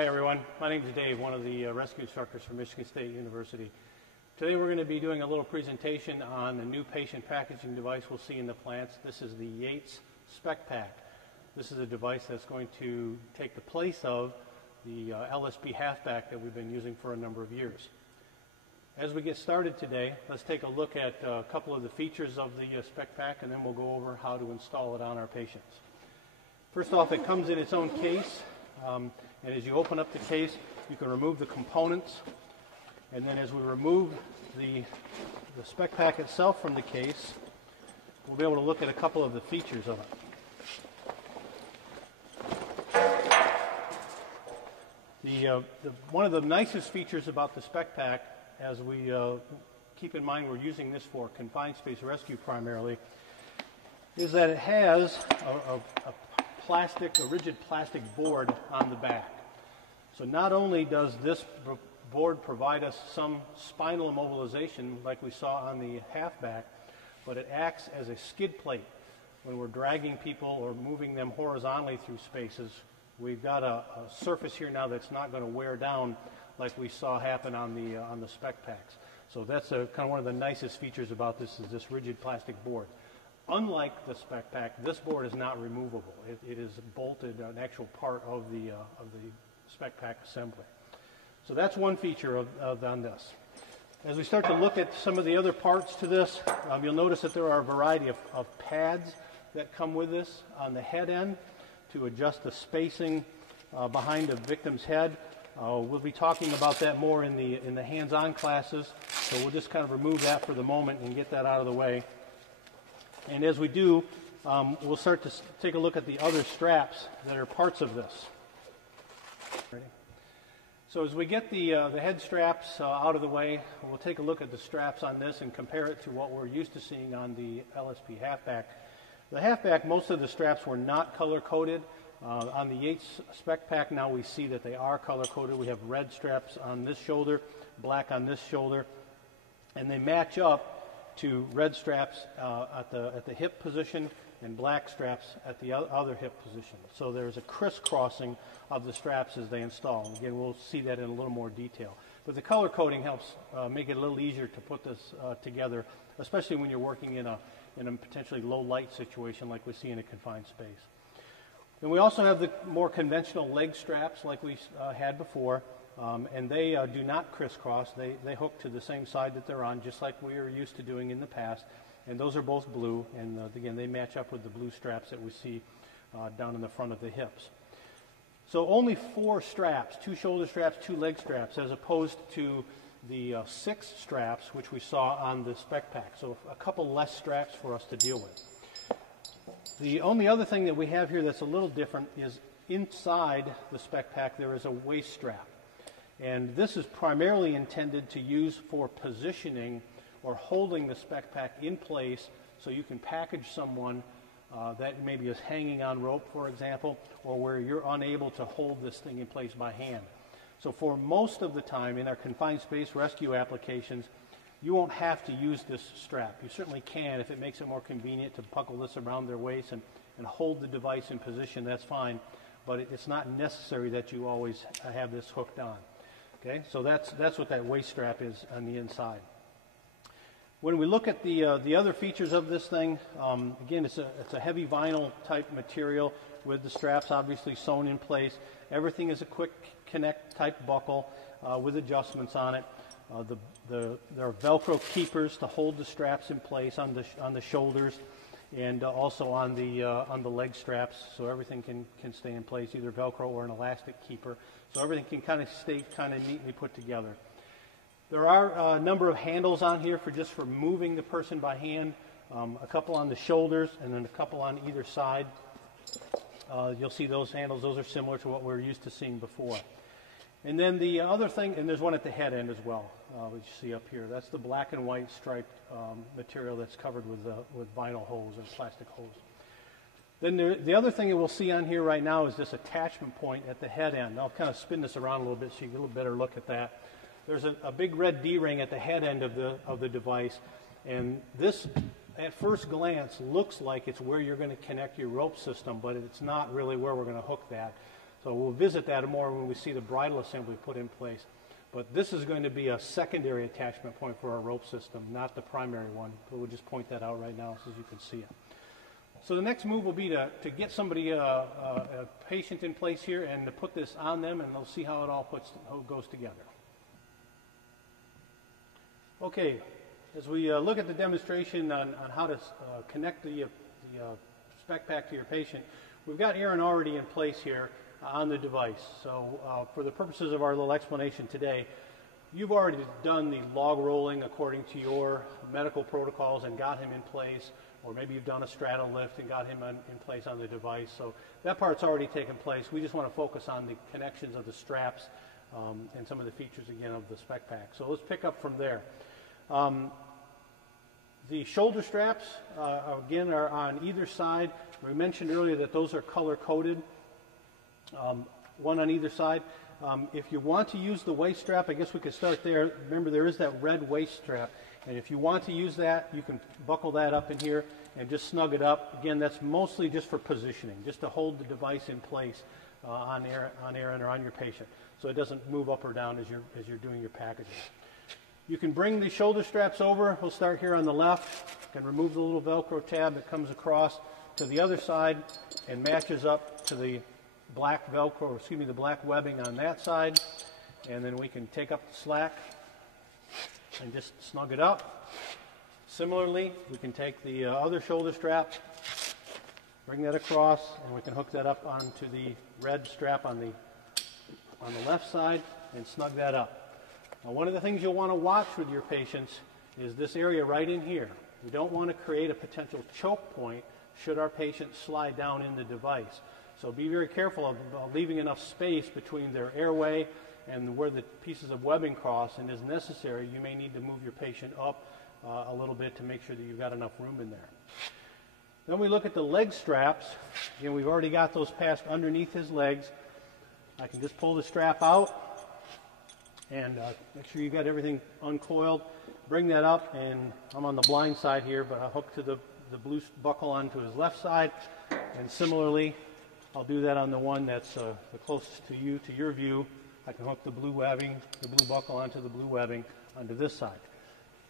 Hi everyone, my name is Dave, one of the rescue instructors from Michigan State University. Today we're going to be doing a little presentation on a new patient packaging device we'll see in the plants. This is the CSR Spec Pack. This is a device that's going to take the place of the LSP halfback that we've been using for a number of years. As we get started today, let's take a look at a couple of the features of the Spec Pack, and then we'll go over how to install it on our patients. First off, it comes in its own case. And as you open up the case, you can remove the components. And then as we remove the Spec Pack itself from the case, we'll be able to look at a couple of the features of it. One of the nicest features about the Spec Pack, as we keep in mind we're using this for confined space rescue primarily, is that it has a rigid plastic board on the back. So not only does this board provide us some spinal immobilization like we saw on the halfback, but it acts as a skid plate when we're dragging people or moving them horizontally through spaces. We've got a surface here now that's not going to wear down like we saw happen on the Spec Packs. So that's kind of one of the nicest features about this, is this rigid plastic board. Unlike the Spec Pack, this board is not removable. It is bolted, an actual part of the Spec Pack assembly. So that's one feature on this. As we start to look at some of the other parts to this, you'll notice that there are a variety of pads that come with this on the head end to adjust the spacing behind the victim's head. We'll be talking about that more in the hands-on classes, so we'll just kind of remove that for the moment and get that out of the way. And as we do, we'll start to take a look at the other straps that are parts of this. Ready? So as we get the head straps out of the way, we'll take a look at the straps on this and compare it to what we're used to seeing on the LSP halfback. The halfback, most of the straps were not color-coded. On the CSR Spec Pack now we see that they are color-coded. We have red straps on this shoulder, black on this shoulder, and they match up to red straps at the hip position and black straps at the other hip position. So there's a crisscrossing of the straps as they install. And again, we'll see that in a little more detail. But the color coding helps make it a little easier to put this together, especially when you're working in a potentially low light situation like we see in a confined space. And we also have the more conventional leg straps like we had before. And they do not crisscross. They hook to the same side that they're on, just like we were used to doing in the past. And those are both blue, and again, they match up with the blue straps that we see down in the front of the hips. So only 4 straps, 2 shoulder straps, 2 leg straps, as opposed to the 6 straps, which we saw on the Spec Pack. So a couple less straps for us to deal with. The only other thing that we have here that's a little different is inside the Spec Pack there is a waist strap. And this is primarily intended to use for positioning or holding the Spec Pack in place so you can package someone that maybe is hanging on rope, for example, or where you're unable to hold this thing in place by hand. So for most of the time in our confined space rescue applications, you won't have to use this strap. You certainly can if it makes it more convenient to buckle this around their waist and hold the device in position, that's fine. But it's not necessary that you always have this hooked on. Okay, so that's what that waist strap is on the inside. When we look at the other features of this thing, again, it's a heavy vinyl type material with the straps obviously sewn in place. Everything is a quick connect type buckle with adjustments on it. There are Velcro keepers to hold the straps in place on the shoulders and also on the leg straps, so everything can stay in place, either Velcro or an elastic keeper. So everything can kind of stay kind of neatly put together. There are a number of handles on here for moving the person by hand, a couple on the shoulders and then a couple on either side. You'll see those handles. Those are similar to what we're used to seeing before. And then the other thing, and there's one at the head end as well, which you see up here. That's the black and white striped material that's covered with vinyl hose and plastic hose. Then the other thing that we'll see on here right now is this attachment point at the head end. I'll kind of spin this around a little bit so you get a little better look at that. There's a big red D-ring at the head end of the device, and this, at first glance, looks like it's where you're going to connect your rope system, but it's not really where we're going to hook that. So we'll visit that more when we see the bridle assembly put in place. But this is going to be a secondary attachment point for our rope system, not the primary one. But we'll just point that out right now so you can see it. So the next move will be to get somebody, a patient in place here and to put this on them, and they'll see how it all goes together. Okay, as we look at the demonstration on how to connect the Spec Pack to your patient, we've got Aaron already in place here on the device. So for the purposes of our little explanation today, you've already done the log rolling according to your medical protocols and got him in place, or maybe you've done a straddle lift and got him in place on the device. So that part's already taken place. We just want to focus on the connections of the straps and some of the features, again, of the Spec Pack. So let's pick up from there. The shoulder straps, again, are on either side. We mentioned earlier that those are color-coded, one on either side. If you want to use the waist strap, I guess we could start there. Remember, there is that red waist strap. And if you want to use that, you can buckle that up in here and just snug it up. Again, that's mostly just for positioning, just to hold the device in place on Aaron or on your patient, so it doesn't move up or down as you're doing your packaging. You can bring the shoulder straps over. We'll start here on the left. You can remove the little Velcro tab that comes across to the other side and matches up to the black Velcro, or excuse me, the black webbing on that side. And then we can take up the slack and just snug it up. Similarly, we can take the other shoulder strap, bring that across, and we can hook that up onto the red strap on the left side and snug that up. Now, one of the things you'll want to watch with your patients is this area right in here. We don't want to create a potential choke point should our patient slide down in the device. So be very careful of leaving enough space between their airway and where the pieces of webbing cross, and as necessary, you may need to move your patient up a little bit to make sure that you've got enough room in there. Then we look at the leg straps. Again, we've already got those passed underneath his legs. I can just pull the strap out and make sure you've got everything uncoiled. Bring that up, and I'm on the blind side here, but I'll hook to the blue buckle onto his left side, and similarly, I'll do that on the one that's the closest to you, to your view. I can hook the blue webbing, the blue buckle onto the blue webbing onto this side.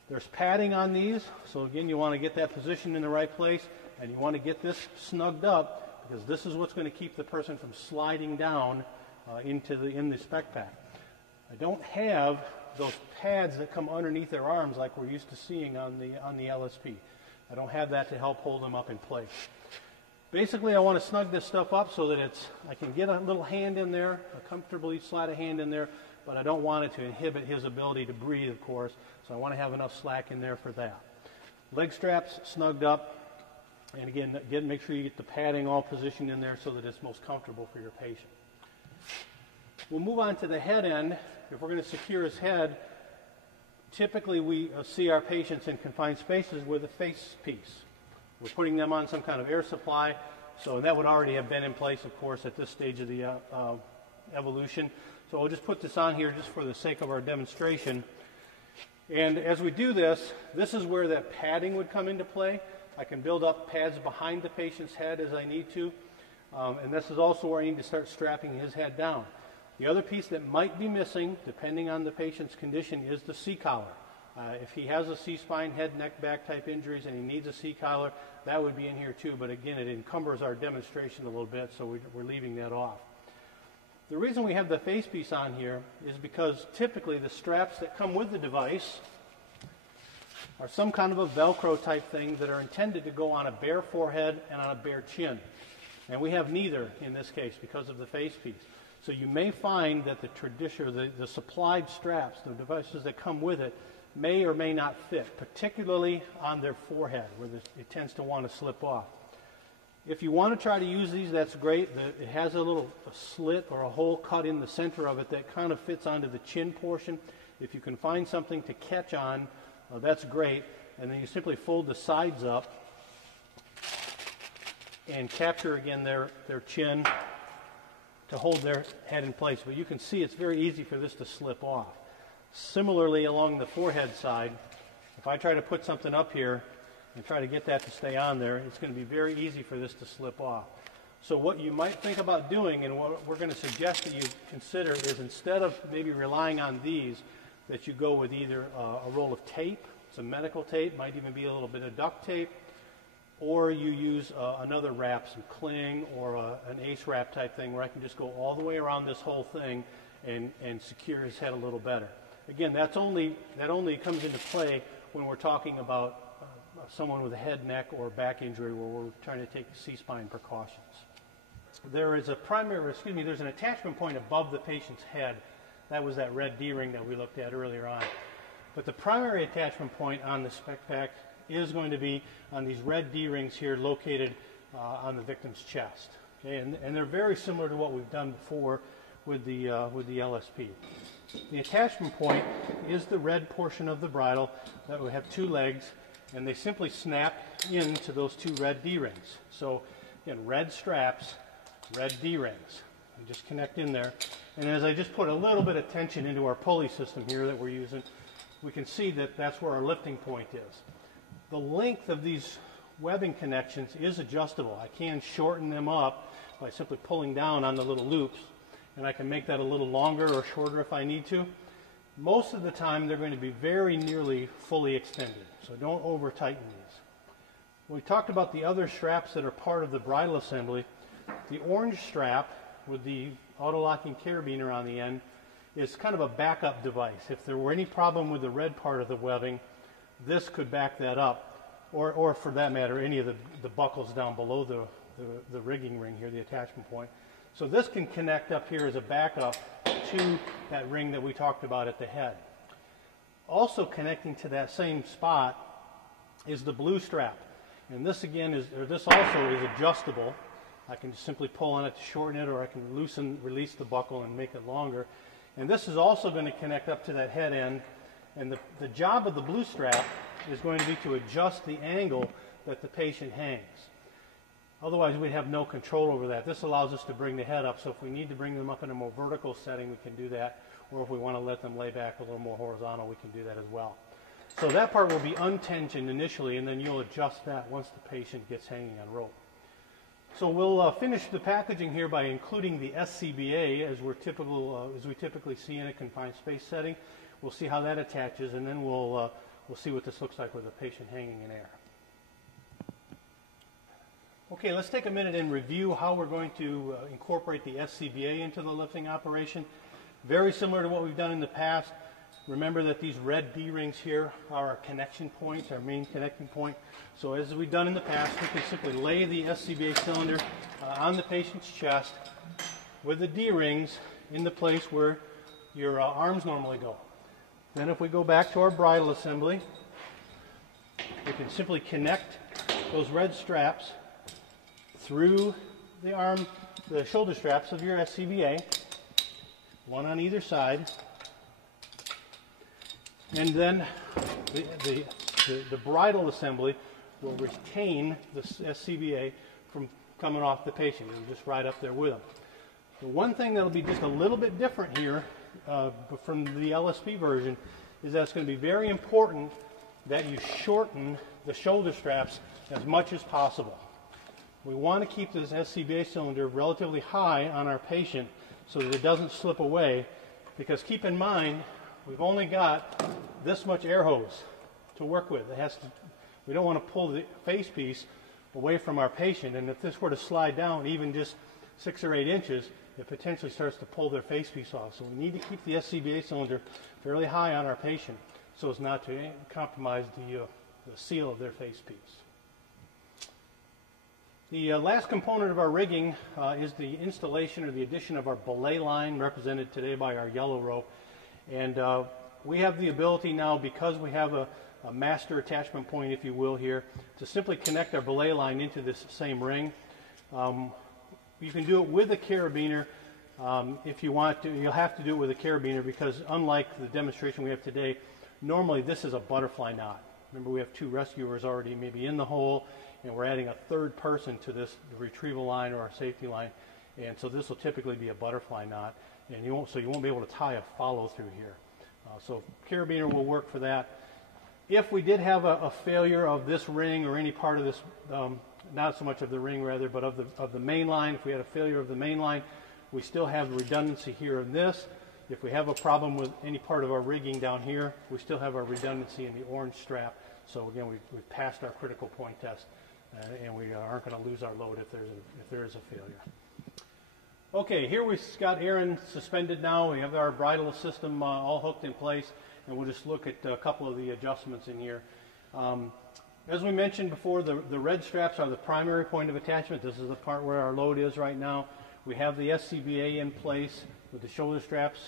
There's padding on these, so again, you want to get that position in the right place, and you want to get this snugged up, because this is what's going to keep the person from sliding down in the Spec Pack. I don't have those pads that come underneath their arms like we're used to seeing on the LSP. I don't have that to help hold them up in place. Basically, I want to snug this stuff up so that I can get a little hand in there, a comfortably slide a hand in there, but I don't want it to inhibit his ability to breathe, of course, so I want to have enough slack in there for that. Leg straps snugged up, and again, make sure you get the padding all positioned in there so that it's most comfortable for your patient. We'll move on to the head end. If we're going to secure his head, typically we see our patients in confined spaces with a face piece. We're putting them on some kind of air supply, so that would already have been in place, of course, at this stage of the evolution. So we'll just put this on here just for the sake of our demonstration. And as we do this, this is where that padding would come into play. I can build up pads behind the patient's head as I need to, and this is also where I need to start strapping his head down. The other piece that might be missing, depending on the patient's condition, is the C-collar. If he has a C-spine, head, neck, back type injuries and he needs a C-collar, that would be in here too, but again, it encumbers our demonstration a little bit, so we're leaving that off. The reason we have the face piece on here is because typically the straps that come with the device are some kind of a Velcro type thing that are intended to go on a bare forehead and on a bare chin. And we have neither in this case because of the face piece. So you may find that the supplied straps, the devices that come with it, may or may not fit, particularly on their forehead where it tends to want to slip off. If you want to try to use these, that's great. It has a slit or a hole cut in the center of it that kind of fits onto the chin portion. If you can find something to catch on, that's great. And then you simply fold the sides up and capture again their chin to hold their head in place. But you can see it's very easy for this to slip off. Similarly, along the forehead side, if I try to put something up here and try to get that to stay on there, it's going to be very easy for this to slip off. So what you might think about doing, and what we're going to suggest that you consider, is instead of maybe relying on these, that you go with either a roll of tape, some medical tape, might even be a little bit of duct tape, or you use another wrap, some cling or an ace wrap type thing where I can just go all the way around this whole thing and secure his head a little better. Again, that only comes into play when we're talking about someone with a head, neck, or back injury where we're trying to take C-spine precautions. There's an attachment point above the patient's head. That was that red D-ring that we looked at earlier on. But the primary attachment point on the Spec Pack is going to be on these red D-rings here located on the victim's chest. Okay? And they're very similar to what we've done before with the LSP. The attachment point is the red portion of the bridle that will have two legs, and they simply snap into those two red D-rings. So again, red straps, red D-rings. And just connect in there. And as I just put a little bit of tension into our pulley system here that we're using, we can see that that's where our lifting point is. The length of these webbing connections is adjustable. I can shorten them up by simply pulling down on the little loops, and I can make that a little longer or shorter if I need to. Most of the time they're going to be very nearly fully extended, so don't over tighten these. When we talked about the other straps that are part of the bridle assembly, the orange strap with the auto-locking carabiner on the end is kind of a backup device. If there were any problem with the red part of the webbing, this could back that up, or for that matter, any of the buckles down below the rigging ring here, the attachment point. So this can connect up here as a backup to that ring that we talked about at the head. Also connecting to that same spot is the blue strap. And this again this also is adjustable. I can just simply pull on it to shorten it, or I can release the buckle and make it longer. And this is also going to connect up to that head end. And the job of the blue strap is going to be to adjust the angle that the patient hangs. Otherwise, we'd have no control over that. This allows us to bring the head up, so if we need to bring them up in a more vertical setting, we can do that. Or if we want to let them lay back a little more horizontal, we can do that as well. So that part will be untensioned initially, and then you'll adjust that once the patient gets hanging on rope. So we'll finish the packaging here by including the SCBA as we typically see in a confined space setting. We'll see how that attaches, and then we'll see what this looks like with a patient hanging in air. Okay, let's take a minute and review how we're going to incorporate the SCBA into the lifting operation. Very similar to what we've done in the past. Remember that these red D-rings here are our connection points, our main connecting point. So as we've done in the past, we can simply lay the SCBA cylinder on the patient's chest with the D-rings in the place where your arms normally go. Then if we go back to our bridle assembly, we can simply connect those red straps through the shoulder straps of your SCBA, one on either side, and then the bridle assembly will retain the SCBA from coming off the patient. It'll just ride up there with them. The one thing that'll be just a little bit different here from the LSP version is that it's going to be very important that you shorten the shoulder straps as much as possible. We want to keep this SCBA cylinder relatively high on our patient so that it doesn't slip away, because keep in mind, we've only got this much air hose to work with. We don't want to pull the face piece away from our patient, and if this were to slide down even just 6 or 8 inches, it potentially starts to pull their face piece off. So we need to keep the SCBA cylinder fairly high on our patient so as not to compromise the seal of their face piece. The last component of our rigging is the installation or the addition of our belay line, represented today by our yellow rope. And we have the ability now, because we have a master attachment point, if you will, here, to simply connect our belay line into this same ring. You can do it with a carabiner if you want to. You'll have to do it with a carabiner because, unlike the demonstration we have today, normally this is a butterfly knot. Remember, we have 2 rescuers already maybe in the hole, and we're adding a 3rd person to this retrieval line or our safety line, and so this will typically be a butterfly knot, and you won't be able to tie a follow through here. So carabiner will work for that. If we did have a failure of this ring or any part of this not so much of the ring rather, but of the main line. If we had a failure of the main line, we still have the redundancy here in this. If we have a problem with any part of our rigging down here, we still have our redundancy in the orange strap. So again, we've passed our critical point test, and we aren't going to lose our load if there is a failure. Okay, here we've got Aaron suspended now. We have our bridle system all hooked in place, and we'll just look at a couple of the adjustments in here. As we mentioned before, the red straps are the primary point of attachment. This is the part where our load is right now. We have the SCBA in place with the shoulder straps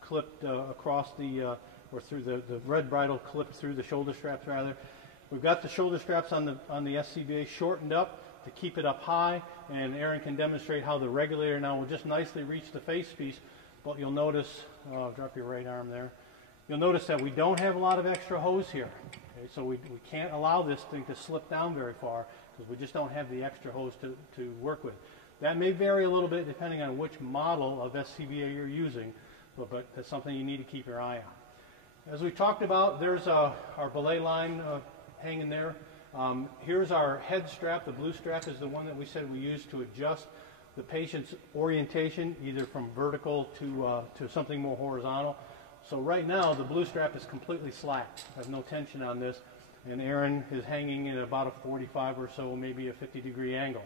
clipped across the, or through the red bridle clipped through the shoulder straps rather. We've got the shoulder straps on the SCBA shortened up to keep it up high, and Aaron can demonstrate how the regulator now will just nicely reach the face piece. But you'll notice, drop your right arm there, you'll notice that we don't have a lot of extra hose here. Okay, so we can't allow this thing to slip down very far because we just don't have the extra hose to work with. That may vary a little bit depending on which model of SCBA you're using, but that's something you need to keep your eye on. As we talked about, there's our belay line hanging there. Here's our head strap. The blue strap is the one that we said we use to adjust the patient's orientation, either from vertical to something more horizontal. So right now, the blue strap is completely slack. I have no tension on this, and Aaron is hanging in about a 45 or so, maybe a 50-degree angle.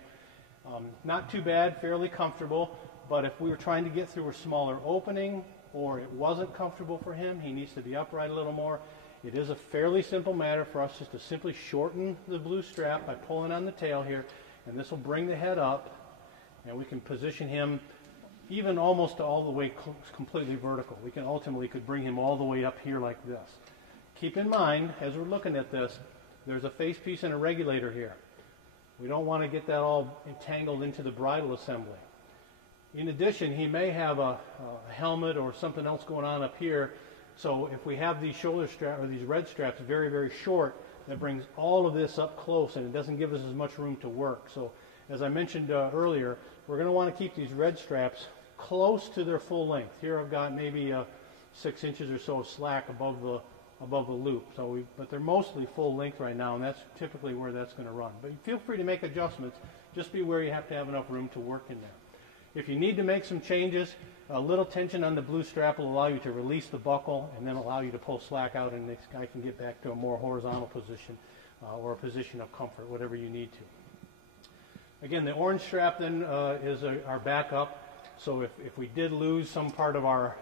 Not too bad, fairly comfortable, but if we were trying to get through a smaller opening or it wasn't comfortable for him, he needs to be upright a little more. It is a fairly simple matter for us just to simply shorten the blue strap by pulling on the tail here, and this will bring the head up, and we can position him even almost all the way completely vertical. We can ultimately could bring him all the way up here like this. Keep in mind, as we're looking at this, there's a face piece and a regulator here. We don't want to get that all entangled into the bridle assembly. In addition, he may have a helmet or something else going on up here. So if we have these shoulder straps or these red straps very, very short, that brings all of this up close and it doesn't give us as much room to work. So as I mentioned earlier, we're going to want to keep these red straps close to their full length. Here I've got maybe 6 inches or so of slack above the loop. But they're mostly full length right now, and that's typically where that's going to run. But feel free to make adjustments. Just be aware you have to have enough room to work in there. If you need to make some changes, a little tension on the blue strap will allow you to release the buckle and then allow you to pull slack out, and this guy can get back to a more horizontal position or a position of comfort, whatever you need to. Again, the orange strap then is our backup. So if we did lose some part of our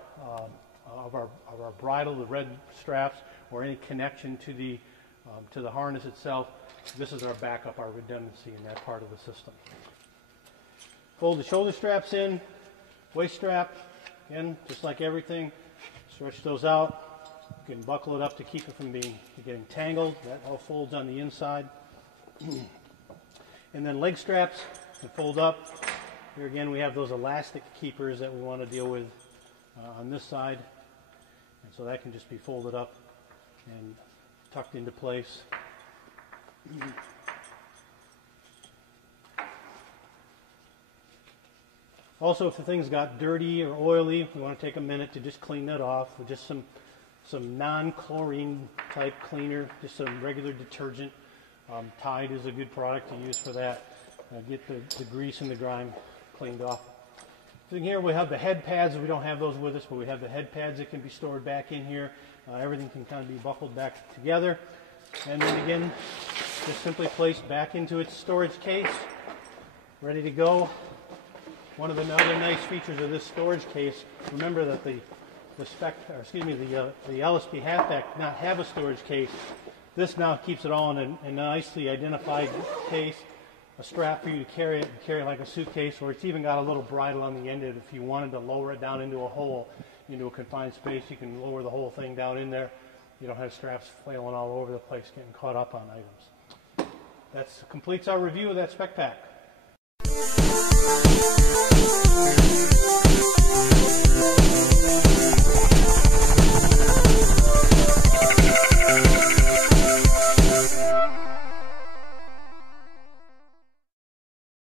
bridle, the red straps, or any connection to the harness itself, this is our backup, our redundancy in that part of the system. Fold the shoulder straps in, waist strap, again, just like everything. Stretch those out. You can buckle it up to keep it from getting tangled. That all folds on the inside. And then leg straps can fold up. Here again, we have those elastic keepers that we want to deal with on this side. And so that can just be folded up and tucked into place. Also, if the things got dirty or oily, we want to take a minute to just clean that off with just some non-chlorine type cleaner, just some regular detergent. Tide is a good product to use for that. Get the grease and the grime cleaned off. So here we have the head pads. We don't have those with us, but we have the head pads that can be stored back in here. Everything can kind of be buckled back together. And then again, just simply placed back into its storage case, ready to go. One of the other nice features of this storage case, remember that the LSP halfback did not have a storage case. This now keeps it all in a nicely identified case, a strap for you to carry it and carry it like a suitcase, or it's even got a little bridle on the end of it. If you wanted to lower it down into a hole, into a confined space, you can lower the whole thing down in there. You don't have straps flailing all over the place getting caught up on items. That completes our review of that spec pack.